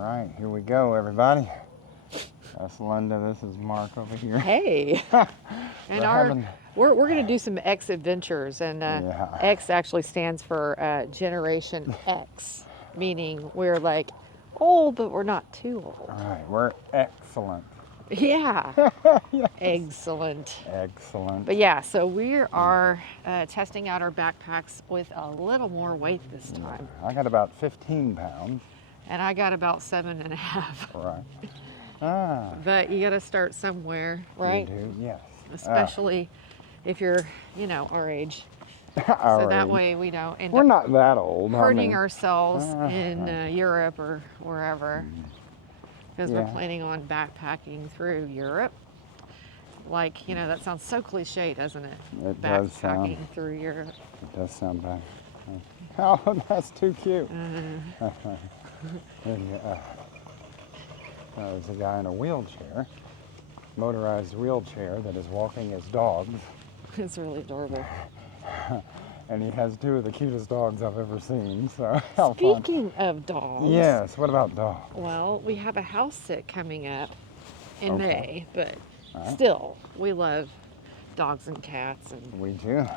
right, here we go, everybody. That's Linda. This is Mark over here. Hey. And we're going to do some X adventures, and X actually stands for Generation X, meaning we're like old, but we're not too old. All right, we're excellent. Yeah. Yes. Excellent. Excellent. But yeah, so we are testing out our backpacks with a little more weight this time. I got about 15 pounds. And I got about 7.5. Right. But you got to start somewhere, right? You do, yes. Especially if you're, our age. Our so that age. way we don't end We're up not that old. hurting ourselves in Europe or wherever. Because we're planning on backpacking through Europe. Like, that sounds so cliche, doesn't it? It does sound. Backpacking through Europe. It does sound bad. Oh, that's too cute. There's a guy in a wheelchair, motorized wheelchair, that is walking his dogs. It's really adorable. And he has two of the cutest dogs I've ever seen. So Speaking of dogs. Yes, what about dogs? Well, we have a house sit coming up in May, but right. Still, we love dogs and cats. And we do.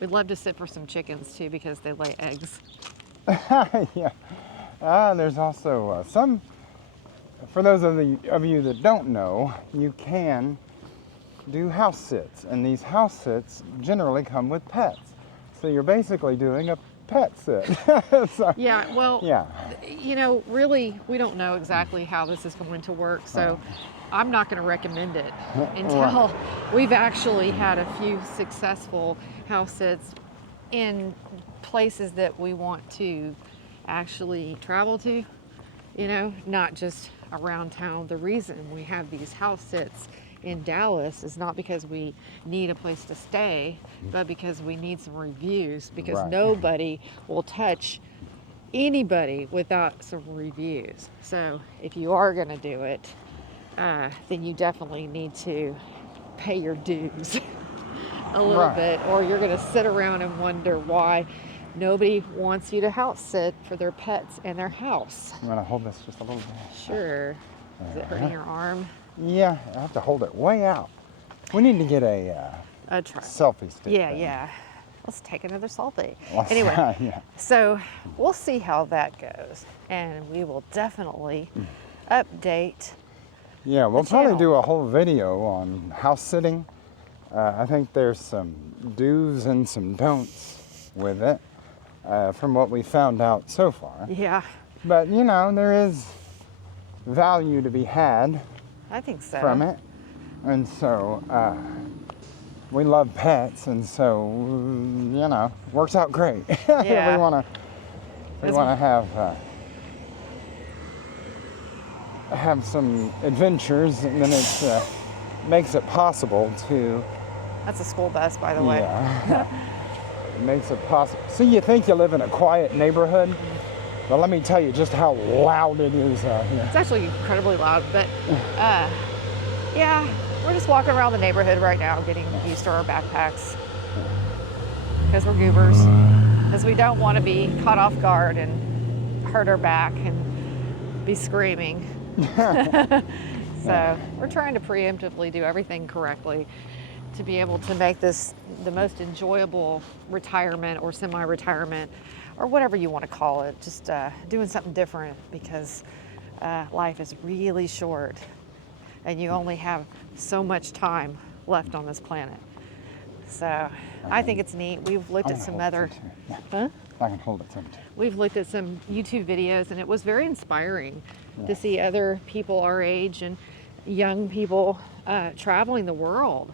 We'd love to sit for some chickens too because they lay eggs. Yeah. There's also some, for those of you that don't know, you can do house sits, and these house sits generally come with pets. So you're basically doing a pet sit. So, yeah, well, really, we don't know exactly how this is going to work, so I'm not going to recommend it until we've actually had a few successful house sits in places that we want to actually travel to, not just around town. The reason we have these house sits in Dallas is not because we need a place to stay, but because we need some reviews, because nobody will touch anybody without some reviews. So if you are going to do it, then you definitely need to pay your dues a little bit, or you're going to sit around and wonder why nobody wants you to house sit for their pets in their house. You want to hold this just a little bit? Sure. Is it hurting your arm? Yeah, I have to hold it way out. We need to get a selfie stick. Yeah. Let's take another selfie. Anyway, so we'll see how that goes, and we will definitely update. Yeah, we'll probably do a whole video on house sitting. I think there's some do's and some don'ts with it, from what we found out so far. Yeah. But there is value to be had. I think so. From it. And so we love pets, and so works out great. Yeah. we want to have some adventures, and then it makes it possible to. That's a school bus, by the way. Yeah. It makes it possible. See, you think you live in a quiet neighborhood? Well, let me tell you just how loud it is out here. It's actually incredibly loud, but we're just walking around the neighborhood right now, getting used to our backpacks because we're goobers, because we don't want to be caught off guard and hurt our back and be screaming. So we're trying to preemptively do everything correctly to be able to make this the most enjoyable retirement or semi-retirement, or whatever you want to call it, just doing something different, because life is really short and you only have so much time left on this planet. So I think it's neat. We've looked at some other... I can hold it too. We've looked at some YouTube videos, and it was very inspiring to see other people our age and young people traveling the world,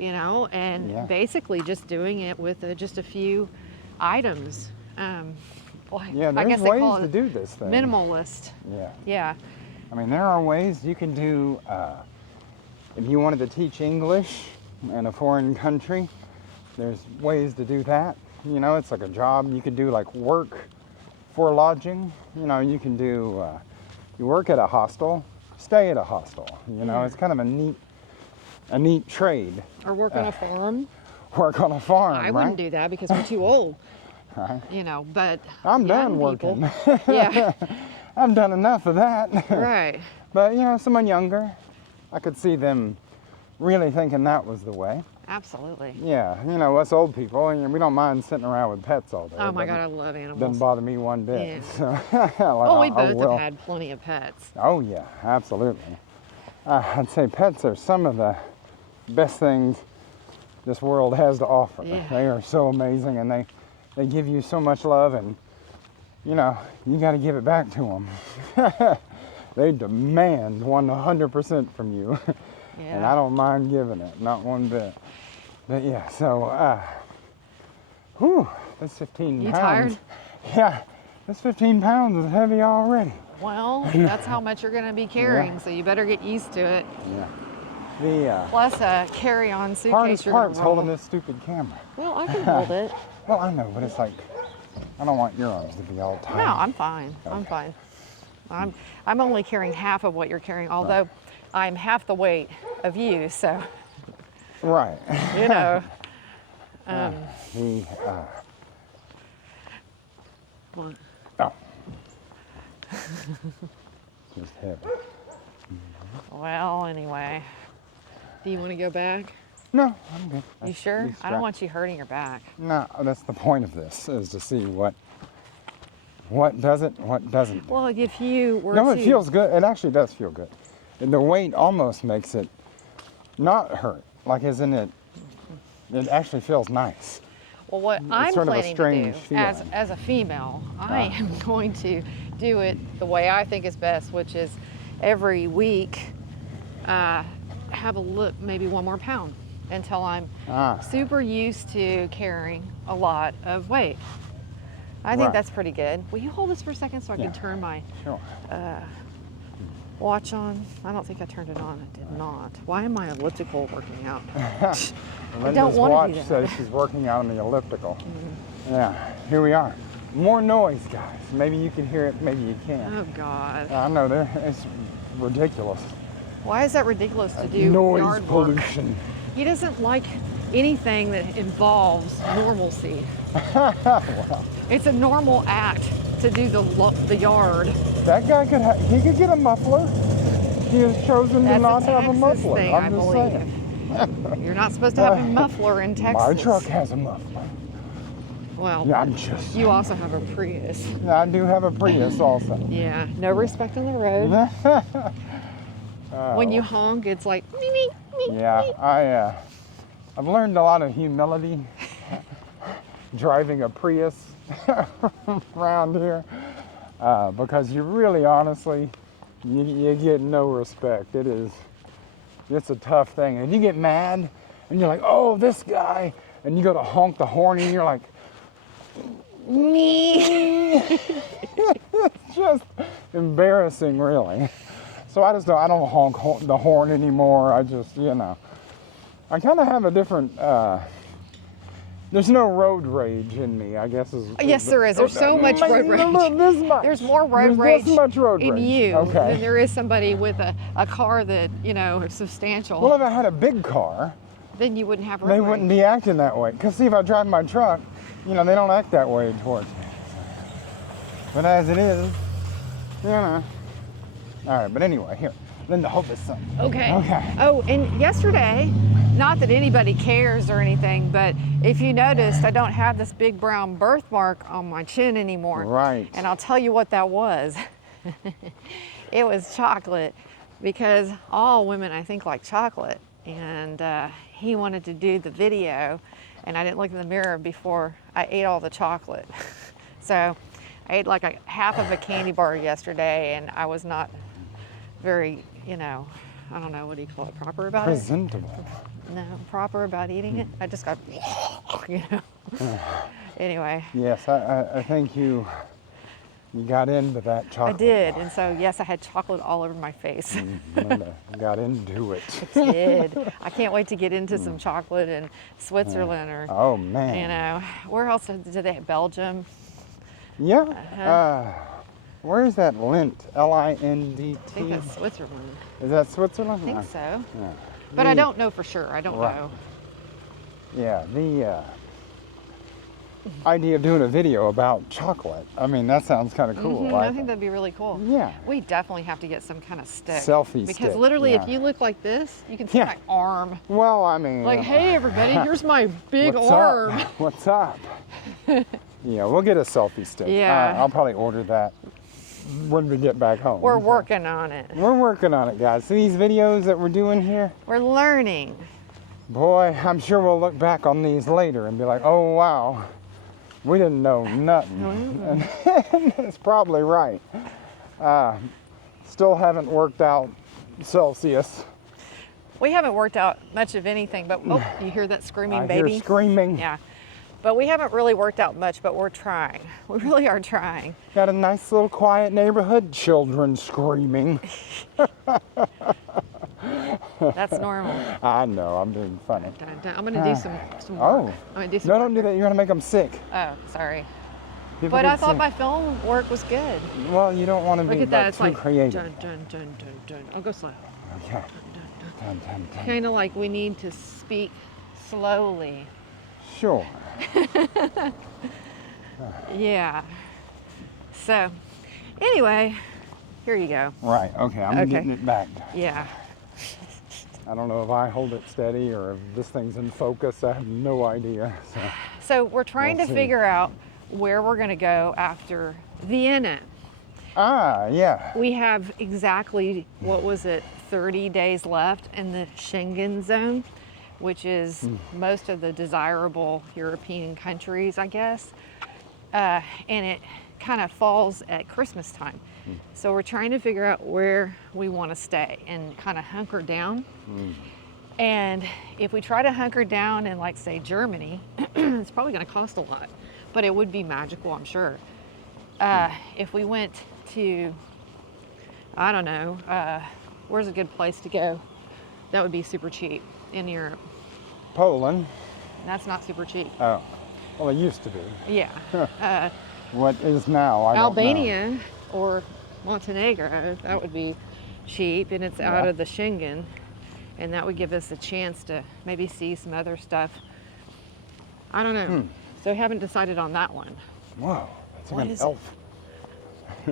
and basically just doing it with just a few items. There's I guess they ways call to it do this thing. Minimalist. Yeah. I mean, there are ways you can do, if you wanted to teach English in a foreign country, there's ways to do that. It's like a job. You could do like work for lodging. You can do, you work at a hostel, stay at a hostel. It's kind of a neat trade. Or work on a farm. Work on a farm, I wouldn't do that because we're too old. Right. But I'm done working. Yeah. I've done enough of that. Right. But, you know, someone younger, I could see them really thinking that was the way. Absolutely. Yeah, you know, us old people, you know, we don't mind sitting around with pets all day. Oh my God, I love animals. Doesn't bother me one bit. Yeah. So, like, Well, we I both will. have had plenty of pets. Oh yeah, absolutely. I'd say pets are some of the best things this world has to offer. Yeah. They are so amazing, and they give you so much love, and you know, you got to give it back to them. They demand 100% from you, Yeah. and I don't mind giving it, not one bit. But yeah, so, whew, that's 15 You pounds. tired? Yeah, this 15 pounds is heavy already. Well, that's how much you're going to be carrying, so you better get used to it. Yeah. The Plus a carry-on suitcase hardest you're going part's to roll. holding this stupid camera. Well, I can hold it. Well, I know, but it's like, I don't want your arms to be all tight. No, I'm fine. I'm fine. I'm only carrying half of what you're carrying, although I'm half the weight of you, so, Right. you know. Well, Oh. Just heavy. well, anyway. Do you want to go back? No, I'm good. You sure? I don't want you hurting your back. No, that's the point of this, is to see what does it, what doesn't. Well, if you were No, to... it feels good. It actually does feel good. And the weight almost makes it not hurt. Like, isn't it? It actually feels nice. Well, what I'm sort of a planning to strange do feeling. as a female, I am going to do it the way I think is best, which is every week have a look, maybe 1 more pound until I'm super used to carrying a lot of weight. I think Right. that's pretty good. Will you hold this for a second so I can turn my Sure. watch on? I don't think I turned it on. I did not. Why am I elliptical working out? I don't Linda's want watch to do that. says she's working out on the elliptical. Yeah, here we are. More noise, guys. Maybe you can hear it, maybe you can't. Oh God. I know, it's ridiculous. Why is that ridiculous to do Noise yard work? pollution. He doesn't like anything that involves normalcy. Well, It's a normal act to do the yard. that guy he could get a muffler. He has chosen to That's not a have a Texas muffler. thing, I'm I just believe. saying. You're not supposed to have a muffler in Texas. My truck has a muffler. Well, Yeah, I'm just. you also have a Prius. Yeah, I do have a Prius also. Yeah, no respect on the road. When you honk, it's like, me, me, me. Yeah, I've learned a lot of humility driving a Prius around here because you really, honestly, you get no respect. It's a tough thing. And you get mad and you're like, oh, this guy, and you go to honk the horn and you're like, me. It's just embarrassing, really. So I don't honk the horn anymore. I just, I kind of have a different, there's no road rage in me, I guess. Yes, there is. There's so much road rage. This much. There's more road rage this much road in rage. you Okay. than there is somebody with a car that, is substantial. Well, if I had a big car, then you wouldn't have road they rage. wouldn't be acting that way. Because see, if I drive my truck, they don't act that way towards me. But as it is, All right, but anyway, here, Linda, hold this up. Okay. Okay. Oh, and yesterday, not that anybody cares or anything, but if you noticed, I don't have this big brown birthmark on my chin anymore. Right. And I'll tell you what that was. It was chocolate, because all women, I think, like chocolate. And he wanted to do the video, and I didn't look in the mirror before I ate all the chocolate. So I ate like a half of a candy bar yesterday, and I was not very, I don't know, what do you call it, proper about it? Presentable. No, proper about eating it. I just got, Anyway. Yes, I think you got into that chocolate. I did, and so yes, I had chocolate all over my face. Linda got into it. I did. I can't wait to get into some chocolate in Switzerland or, Oh, man. where else did they have? Belgium? Yeah. Where is that lint? L-I-N-D-T? I think that's Switzerland. Is that Switzerland? I think No. so. Yeah. But I don't know for sure. I don't Right. know. Yeah, idea of doing a video about chocolate. I mean, that sounds kind of cool. I think that'd be really cool. Yeah. We definitely have to get some kind of stick. Selfie because stick, literally, yeah. if you look like this, you can see Yeah. my arm. Well, I mean. Like, hey, everybody, here's my big what's arm. Up? What's up? Yeah, we'll get a selfie stick. Yeah. I'll probably order that when we get back home. We're working on it. We're working on it, guys. See these videos that we're doing here? We're learning. Boy, I'm sure we'll look back on these later and be like, oh, wow, we didn't know nothing. And it's probably right. Still haven't worked out Celsius. We haven't worked out much of anything, but oh, you hear that screaming I baby? hear screaming. Yeah. But we haven't really worked out much, but we're trying. We really are trying. Got a nice little quiet neighborhood, children screaming. That's normal. I know, I'm being funny. I'm gonna do some work. Oh. I'm gonna do some No, work. don't do that. You're gonna make them sick. Oh, sorry. People But get I thought sick. my film work was good. Well, you don't want to Look be at that. like, It's too like creative. dun dun dun dun dun. I'll go slow. Okay. Dun, dun, dun. Kind of like we need to speak slowly. Sure. Yeah. So, anyway, here you go. Right. Okay. I'm Okay. getting it back. Yeah. I don't know if I hold it steady or if this thing's in focus. I have no idea. So we're trying We'll to see. figure out where we're going to go after Vienna. Yeah. We have exactly, what was it, 30 days left in the Schengen zone, which is most of the desirable European countries, I guess. And it kind of falls at Christmas time. So we're trying to figure out where we want to stay and kind of hunker down. And if we try to hunker down in, like, say, Germany, it's probably going to cost a lot, but it would be magical, I'm sure. If we went to, I don't know, where's a good place to go? That would be super cheap in Europe. Poland. That's not super cheap. Oh. Well, it used to be. Yeah. What is now? I don't know. Albania or Montenegro, that would be cheap, and it's out Yeah. of the Schengen, and that would give us a chance to maybe see some other stuff. I don't know. So I haven't decided on that one. Whoa. That's What like an is it? elf.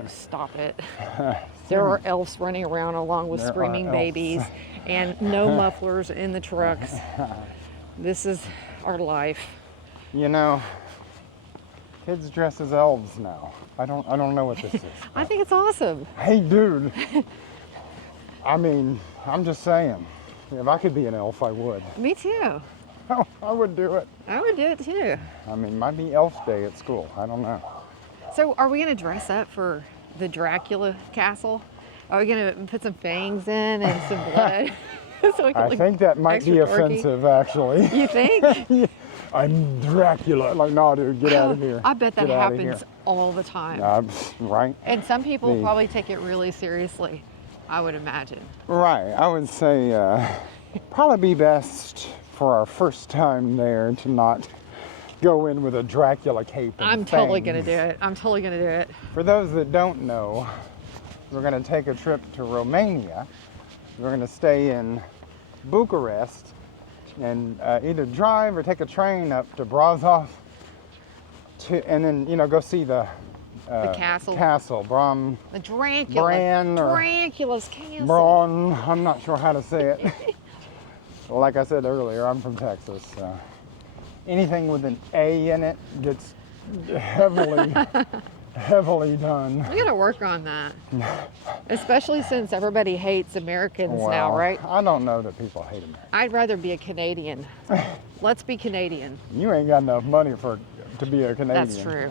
Stop it. There are elves running around along with There are screaming elves. babies and no mufflers in the trucks. This is our life. You know, kids dress as elves now. I don't know what this is. I think it's awesome. Hey, dude. I mean, I'm just saying. If I could be an elf, I would. Me too. I would do it. I would do it too. I mean, might be elf day at school. I don't know. So are we going to dress up for the Dracula castle? Are we going to put some fangs in and some blood? So we can I look think that might be extra dorky? offensive, actually. You think? I'm Dracula. Like, no, dude, get out of here. I bet that Get outta happens here. all the time. Right? And some people The- probably take it really seriously, I would imagine. Right. I would say probably be best for our first time there to not go in with a Dracula cape and I'm totally going to fangs. do it. I'm totally going to do it. For those that don't know, we're going to take a trip to Romania. We're going to stay in Bucharest and either drive or take a train up to Brasov and then, go see the castle. Castle, The Dracula. Bran or Dracula's castle. Braun. I'm not sure how to say it. Like I said earlier, I'm from Texas. Anything with an A in it gets heavily done. We got to work on that. Especially since everybody hates Americans now, Well, right? I don't know that people hate America. I'd rather be a Canadian. Let's be Canadian. You ain't got enough money to be a Canadian. That's true.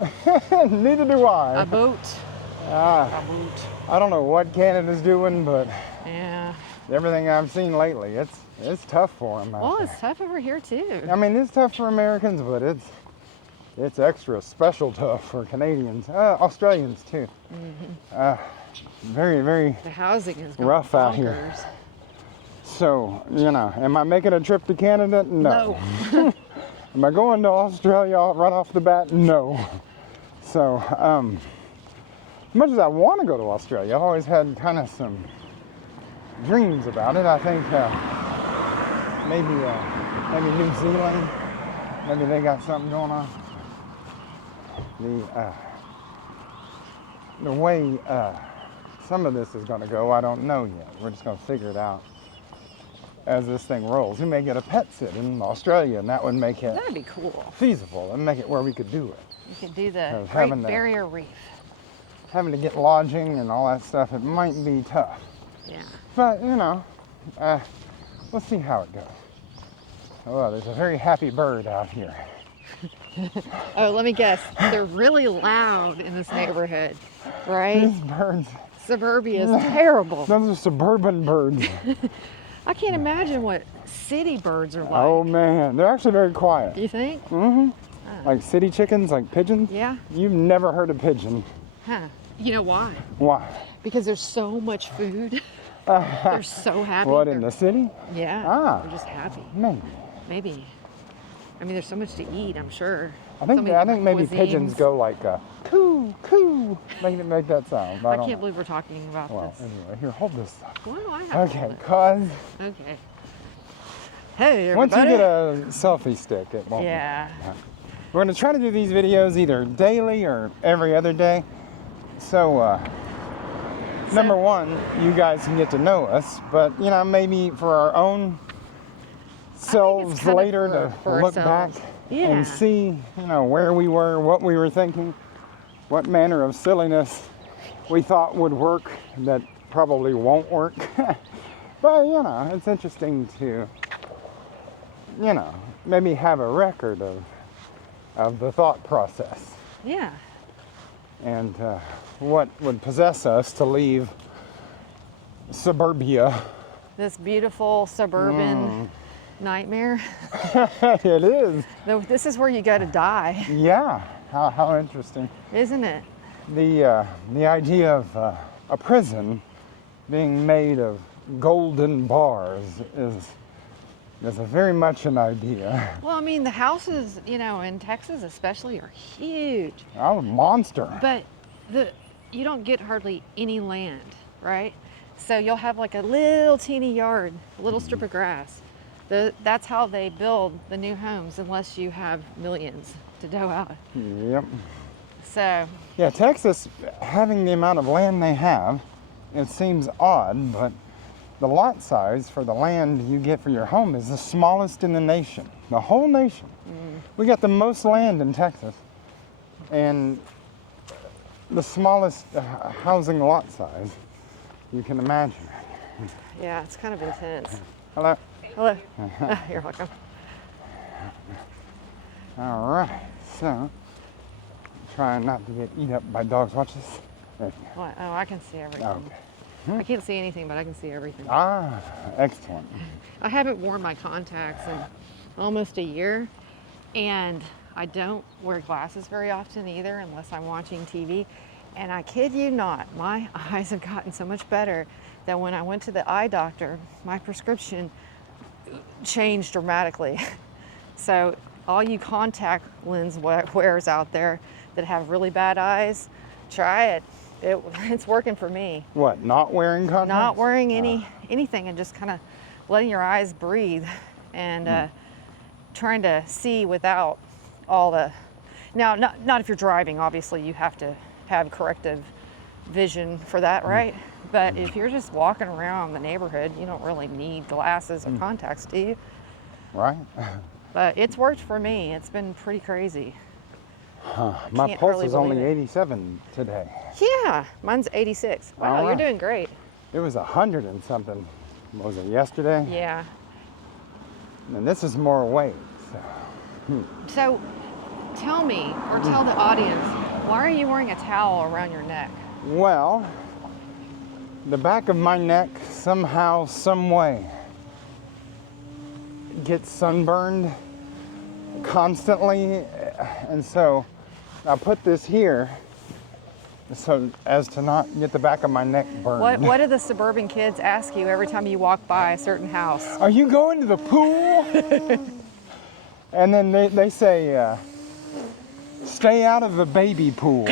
Neither do I. A boat. Ah, A boat. I don't know what Canada's doing, but Yeah. everything I've seen lately, it's tough for them. Well, it's tough over here too. I mean, it's tough for Americans, but it's extra special tough for Canadians, Australians too. Very, very. The housing is going Rough out here. bonkers. So, am I making a trip to Canada? No. No. Am I going to Australia right off the bat? No. So, as much as I want to go to Australia, I've always had kind of some dreams about it. I think maybe New Zealand, maybe they got something going on. The way some of this is going to go, I don't know yet. We're just going to figure it out as this thing rolls. We may get a pet sit in Australia, and that would make it That'd be cool. feasible and make it where we could do it. You could do the Because Great Barrier Reef. Having to get lodging and all that stuff, it might be tough. Yeah. But, you know, we'll see how it goes. Oh, there's a very happy bird out here. Oh, let me guess. They're really loud in this neighborhood, right? These birds, Suburbia is terrible. those are suburban birds. I can't imagine what city birds are like. Oh man, they're actually very quiet. You think? Mm-hmm. Like city chickens, like pigeons. Yeah. You've never heard a pigeon. Huh. You know why? Why? Because there's so much food. They're so happy. What, in the city? Yeah. Ah. They're just happy. Maybe. I mean, there's so much to eat, I'm sure. I So think many maybe cuisines. pigeons go like coo, coo, make that sound. But I I don't can't know. believe we're talking about Well, this. anyway, here, hold this stuff. Why do I have to Okay, hold it? cause Okay. Hey, once everybody. you get a selfie stick, it won't. Yeah. We're gonna try to do these videos either daily or every other day. So, number one, you guys can get to know us, but you know, maybe for our own selves kinda later for to look back ourselves. Yeah. and see, you know, where we were, what we were thinking, what manner of silliness we thought would work that probably won't work. But you know, it's interesting to, you know, maybe have a record of the thought process Yeah. and what would possess us to leave suburbia. This beautiful suburban nightmare. It is. This is where you go to die, Yeah. How interesting. isn't it? The idea of a prison being made of golden bars is a very much an idea. Well, I mean, the houses, you know, in Texas especially are huge, Oh, monster. but you don't get hardly any land, right? So you'll have like a little teeny yard, a little strip of grass. That's how they build the new homes, unless you have millions to dough out. Yep. So, Yeah, Texas, having the amount of land they have, it seems odd, but the lot size for the land you get for your home is the smallest in the nation, the whole nation. We got the most land in Texas and the smallest housing lot size you can imagine. yeah, it's kind of intense. Hello. Hello. You're welcome. All right, so trying not to get eat up by dogs. Watch this. There you go. What? Oh, I can see everything. Okay. I can't see anything, but I can see everything. Ah, excellent. I haven't worn my contacts in almost a year, and I don't wear glasses very often either unless I'm watching TV. And I kid you not, my eyes have gotten so much better that when I went to the eye doctor, my prescription changed dramatically. So all you contact lens wearers out there that have really bad eyes, try it. It's working for me. What? Not wearing contacts? Not wearing anything and just kind of letting your eyes breathe and trying to see without all the. Now, not if you're driving. Obviously, you have to have corrective vision for that, right? But if you're just walking around the neighborhood, you don't really need glasses or contacts, do you? Right. But it's worked for me. It's been pretty crazy. My Can't pulse hardly is only believe it. 87 today. Yeah, mine's 86. Wow, All you're right. doing great. It was 100 and something. What was it, yesterday? Yeah. And this is more weight. So tell me, or tell the audience, why are you wearing a towel around your neck? Well, the back of my neck somehow, some way, gets sunburned constantly, and so I put this here so as to not get the back of my neck burned. What do the suburban kids ask you every time you walk by a certain house? Are you going to the pool? And then they say, stay out of the baby pool.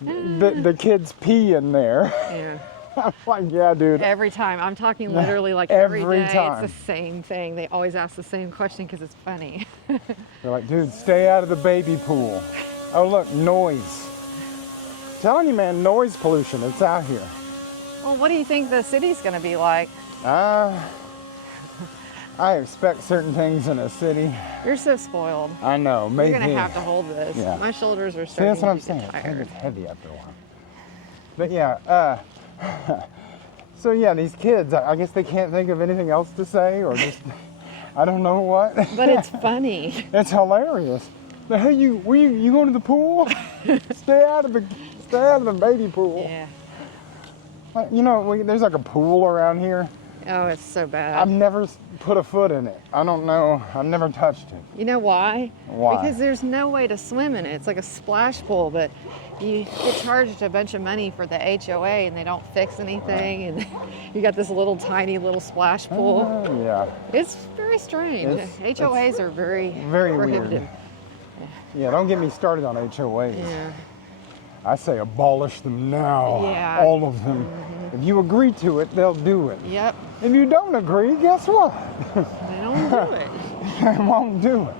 the kids pee in there. Yeah. I'm like, yeah, dude. Every time. I'm talking literally like every Every day. time. It's the same thing. They always ask the same question because it's funny. They're like, dude, stay out of the baby pool. Oh, look, noise. Telling you, man, noise pollution. It's out here. Well, what do you think the city's going to be like? I expect certain things in a city. You're so spoiled. I know. Maybe. You're going to have to hold this. Yeah. My shoulders are See, starting that's what I'm to saying. get It tired. gets heavy after a while. But yeah, so yeah, these kids, I guess they can't think of anything else to say, or just, I don't know what. But it's funny. It's hilarious. But hey, you going to the pool? Stay out of the baby pool. Yeah. You know, there's like a pool around here. Oh, it's so bad. I've never put a foot in it. I don't know. I've never touched it. You know why? Why? Because there's no way to swim in it. It's like a splash pool, but you get charged a bunch of money for the HOA and they don't fix anything, and you got this little tiny little splash pool. Yeah. It's very strange. HOAs are very prohibited. Weird. Yeah, don't get me started on HOAs. Yeah. I say abolish them now. Yeah. All of them. If you agree to it, they'll do it. Yep. If you don't agree, guess what? They don't do it. They won't do it.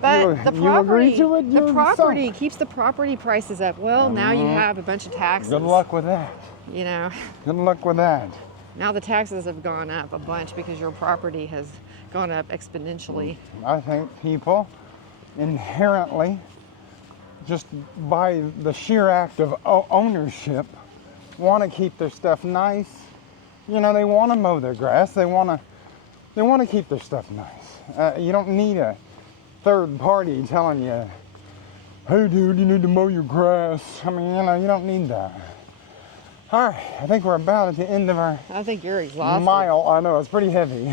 But the you agree property, to it, the you're property sunk. keeps the property prices up. Well, now you have a bunch of taxes. Good luck with that. You know, Good luck with that. now the taxes have gone up a bunch because your property has gone up exponentially. I think people inherently, just by the sheer act of ownership, want to keep their stuff nice. You know, they want to mow their grass. They want to keep their stuff nice. You don't need a third party telling you, hey dude, you need to mow your grass. I mean, you know, you don't need that. All right, I think we're about at the end of our I think you're exhausted. mile. I know, it's pretty heavy.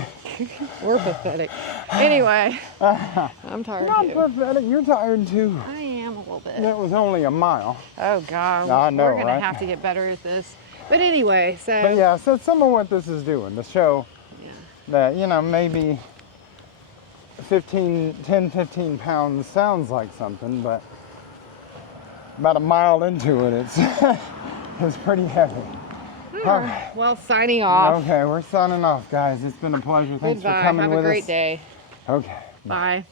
We're pathetic. Anyway, I'm tired Not too. pathetic, you're tired too. I am a little bit. That was only a mile. Oh God, I know, we're gonna right? have to get better at this. But anyway, so But yeah, so some of what this is doing to show yeah. that, you know, maybe 10, 15 pounds sounds like something, but about a mile into it, it's pretty heavy. All right. Well, signing off. Okay, we're signing off, guys. It's been a pleasure. Thanks Goodbye. for coming Have with a great us. day. Okay. Bye.